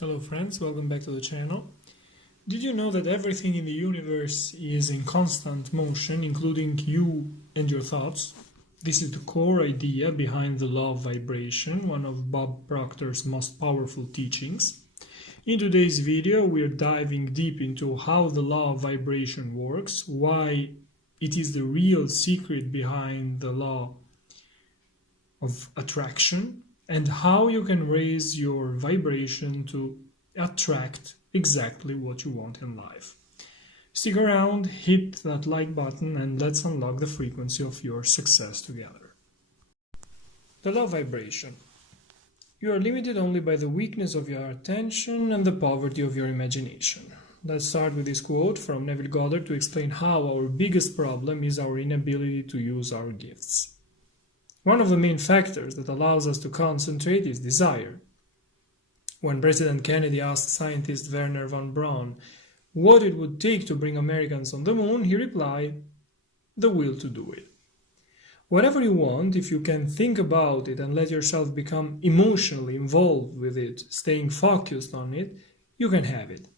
Hello friends, welcome back to the channel. Did you know that everything in the universe is in constant motion, including you and your thoughts? This is the core idea behind the law of vibration, one of Bob Proctor's most powerful teachings. In today's video, we are diving deep into how the law of vibration works, why it is the real secret behind the law of attraction, and how you can raise your vibration to attract exactly what you want in life. Stick around, hit that like button, and let's unlock the frequency of your success together. The law of vibration. You are limited only by the weakness of your attention and the poverty of your imagination. Let's start with this quote from Neville Goddard to explain how our biggest problem is our inability to use our gifts. One of the main factors that allows us to concentrate is desire. When President Kennedy asked scientist Wernher von Braun what it would take to bring Americans on the moon, he replied, "The will to do it." Whatever you want, if you can think about it and let yourself become emotionally involved with it, staying focused on it, you can have it.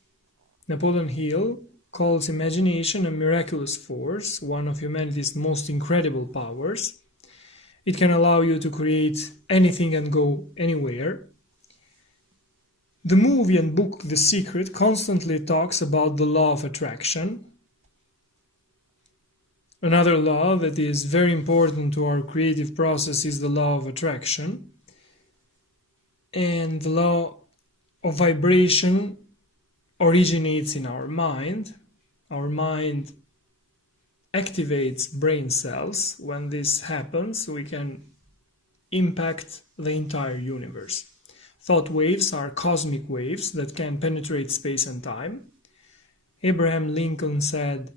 Napoleon Hill calls imagination a miraculous force, one of humanity's most incredible powers. It can allow you to create anything and go anywhere. The movie and book The Secret constantly talks about the law of attraction. Another law that is very important to our creative process is the law of attraction. And the law of vibration originates in our mind. Our mind activates brain cells. When this happens, we can impact the entire universe. Thought waves are cosmic waves that can penetrate space and time. Abraham Lincoln said,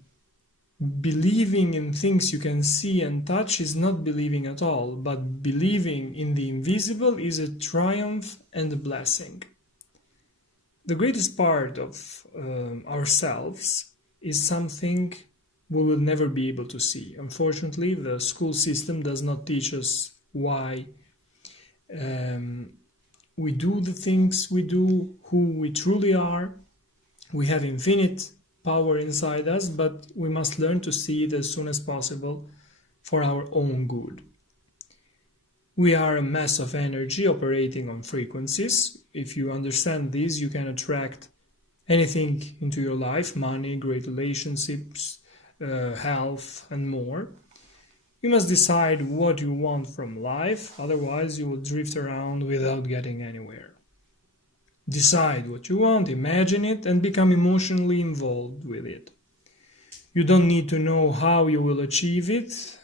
"Believing in things you can see and touch is not believing at all, but believing in the invisible is a triumph and a blessing." The greatest part of ourselves is something we will never be able to see. Unfortunately, the school system does not teach us why we do the things we do, who we truly are. We have infinite power inside us, but we must learn to see it as soon as possible for our own good. We are a mass of energy operating on frequencies. If you understand this, you can attract anything into your life: money, great relationships, health, and more. You must decide what you want from life, otherwise you will drift around without getting anywhere. Decide what you want, imagine it, and become emotionally involved with it. You don't need to know how you will achieve it.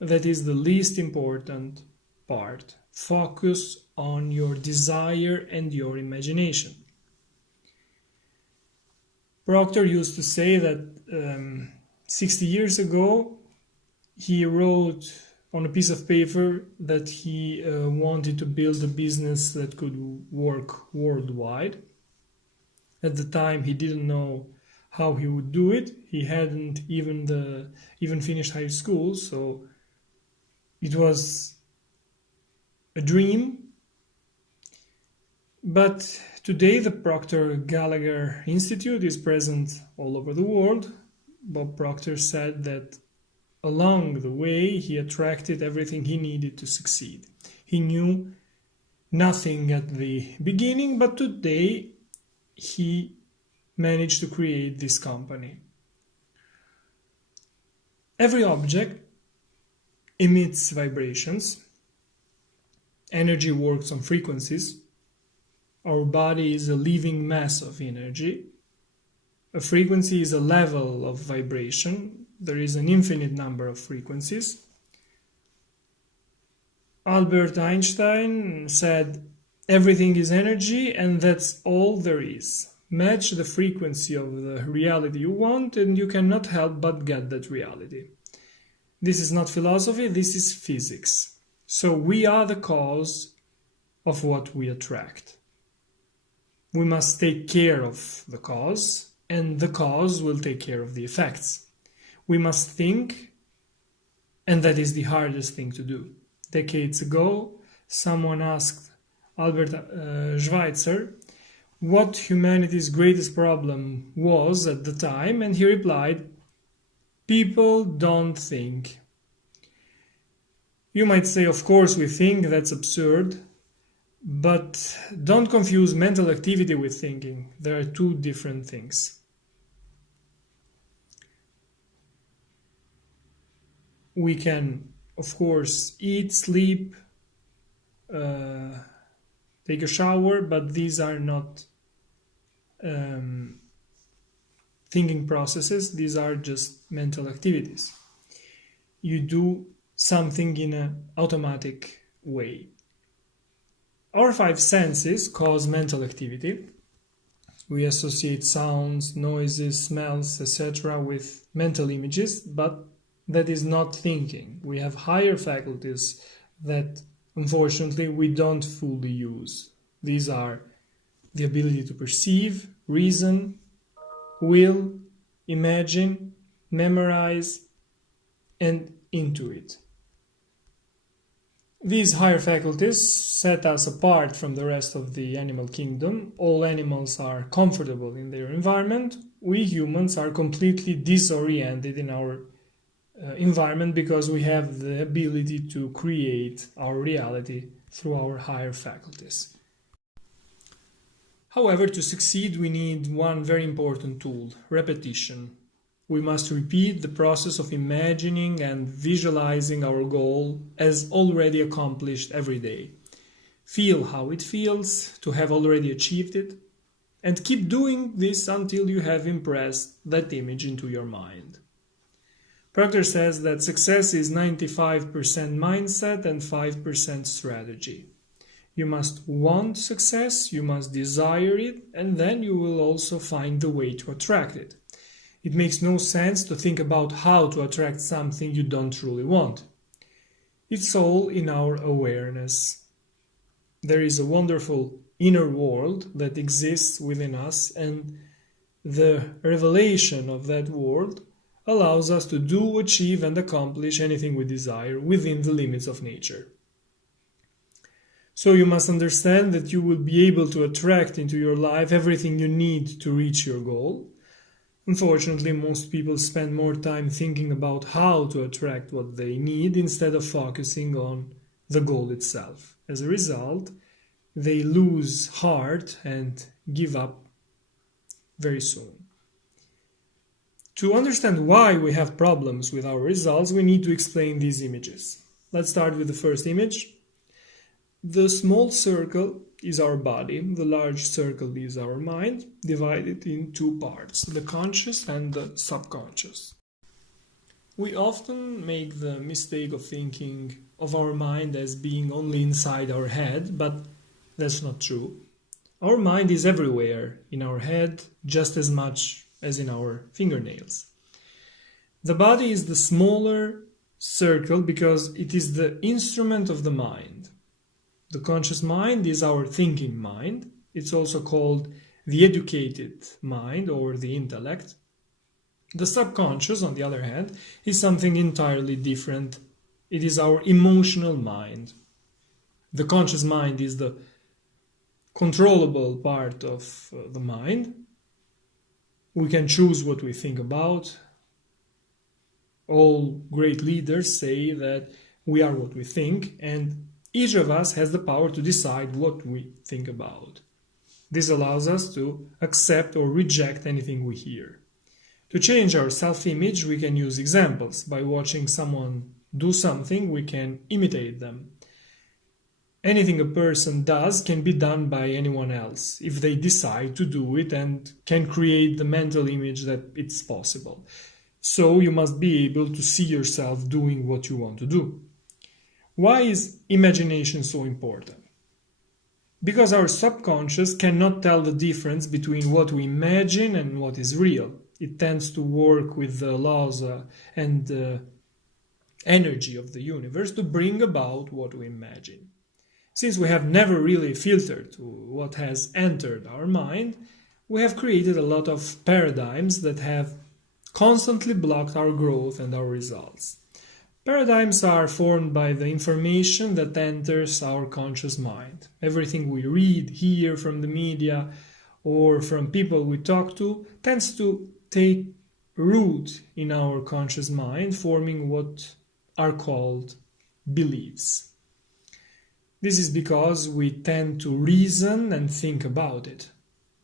That is the least important part. Focus on your desire and your imagination. Proctor used to say that 60 years ago, he wrote on a piece of paper that he wanted to build a business that could work worldwide. At the time, he didn't know how he would do it. He hadn't even finished high school, so it was a dream. But today, the Proctor Gallagher Institute is present all over the world. Bob Proctor said that along the way, he attracted everything he needed to succeed. He knew nothing at the beginning, but today he managed to create this company. Every object emits vibrations. Energy works on frequencies. Our body is a living mass of energy. A frequency is a level of vibration. There is an infinite number of frequencies. Albert Einstein said, "Everything is energy, and that's all there is. Match the frequency of the reality you want, and you cannot help but get that reality." This is not philosophy, this is physics. So we are the cause of what we attract. We must take care of the cause, and the cause will take care of the effects. We must think, and that is the hardest thing to do. Decades ago, someone asked Albert Schweitzer what humanity's greatest problem was at the time, and he replied, "People don't think." You might say, of course we think, that's absurd, but don't confuse mental activity with thinking. There are two different things. We can, of course, eat, sleep, take a shower, but these are not thinking processes. These are just mental activities. You do something in an automatic way. Our five senses cause mental activity. We associate sounds, noises, smells, etc. with mental images, but that is not thinking. We have higher faculties that, unfortunately, we don't fully use. These are the ability to perceive, reason, will, imagine, memorize, and intuit. These higher faculties set us apart from the rest of the animal kingdom. All animals are comfortable in their environment. We humans are completely disoriented in our environment because we have the ability to create our reality through our higher faculties. However, to succeed, we need one very important tool: repetition. We must repeat the process of imagining and visualizing our goal as already accomplished every day. Feel how it feels to have already achieved it, and keep doing this until you have impressed that image into your mind. Proctor says that success is 95% mindset and 5% strategy. You must want success, you must desire it, and then you will also find the way to attract it. It makes no sense to think about how to attract something you don't truly want. It's all in our awareness. There is a wonderful inner world that exists within us, and the revelation of that world allows us to do, achieve, and accomplish anything we desire within the limits of nature. So you must understand that you will be able to attract into your life everything you need to reach your goal. Unfortunately, most people spend more time thinking about how to attract what they need instead of focusing on the goal itself. As a result, they lose heart and give up very soon. To understand why we have problems with our results, we need to explain these images. Let's start with the first image. The small circle is our body, the large circle is our mind, divided in two parts, the conscious and the subconscious. We often make the mistake of thinking of our mind as being only inside our head, but that's not true. Our mind is everywhere in our head, just as much as in our fingernails. The body is the smaller circle because it is the instrument of the mind. The conscious mind is our thinking mind. It's also called the educated mind or the intellect. The subconscious, on the other hand, is something entirely different. It is our emotional mind. The conscious mind is the controllable part of the mind. We can choose what we think about. All great leaders say that we are what we think, and each of us has the power to decide what we think about. This allows us to accept or reject anything we hear. To change our self-image, we can use examples. By watching someone do something, we can imitate them. Anything a person does can be done by anyone else if they decide to do it and can create the mental image that it's possible. So you must be able to see yourself doing what you want to do. Why is imagination so important? Because our subconscious cannot tell the difference between what we imagine and what is real. It tends to work with the laws and the energy of the universe to bring about what we imagine. Since we have never really filtered what has entered our mind, we have created a lot of paradigms that have constantly blocked our growth and our results. Paradigms are formed by the information that enters our conscious mind. Everything we read, hear from the media, or from people we talk to tends to take root in our conscious mind, forming what are called beliefs. This is because we tend to reason and think about it.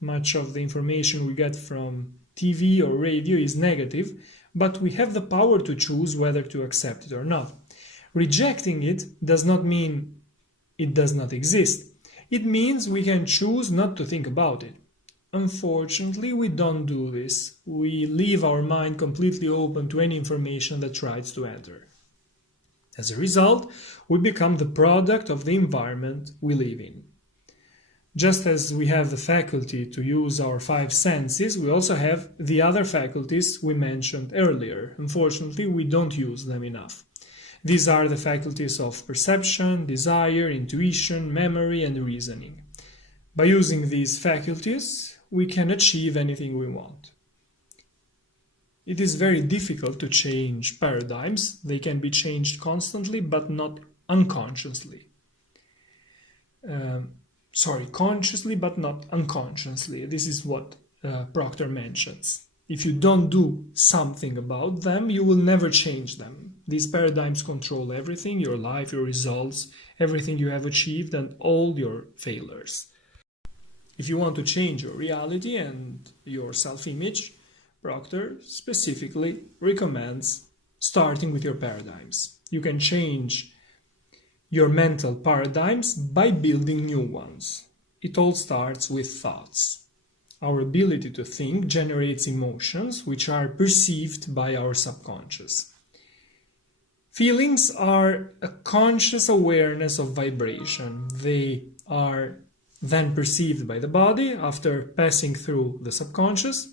Much of the information we get from TV or radio is negative, but we have the power to choose whether to accept it or not. Rejecting it does not mean it does not exist. It means we can choose not to think about it. Unfortunately, we don't do this. We leave our mind completely open to any information that tries to enter. As a result, we become the product of the environment we live in. Just as we have the faculty to use our 5 senses, we also have the other faculties we mentioned earlier. Unfortunately, we don't use them enough. These are the faculties of perception, desire, intuition, memory, and reasoning. By using these faculties, we can achieve anything we want. It is very difficult to change paradigms. They can be changed constantly, but not unconsciously. Consciously, but not unconsciously. This is what Proctor mentions. If you don't do something about them, you will never change them. These paradigms control everything, your life, your results, everything you have achieved, and all your failures. If you want to change your reality and your self-image, Proctor specifically recommends starting with your paradigms. You can change your mental paradigms by building new ones. It all starts with thoughts. Our ability to think generates emotions which are perceived by our subconscious. Feelings are a conscious awareness of vibration. They are then perceived by the body after passing through the subconscious.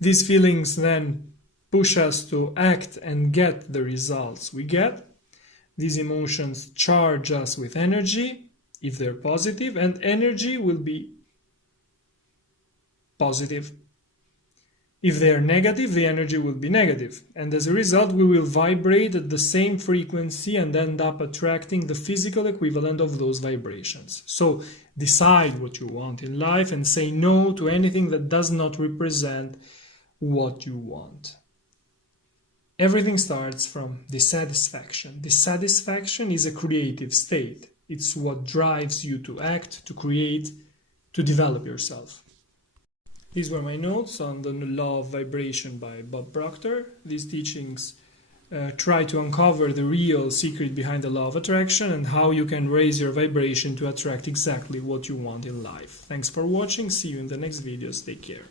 These feelings then push us to act and get the results we get. These emotions charge us with energy, if they're positive, and energy will be positive. If they are negative, the energy will be negative, and as a result we will vibrate at the same frequency and end up attracting the physical equivalent of those vibrations. So decide what you want in life and say no to anything that does not represent what you want. Everything starts from dissatisfaction. Dissatisfaction is a creative state. It's what drives you to act, to create, to develop yourself. These were my notes on the law of vibration by Bob Proctor. These teachings try to uncover the real secret behind the law of attraction and how you can raise your vibration to attract exactly what you want in life. Thanks for watching. See you in the next videos. Take care.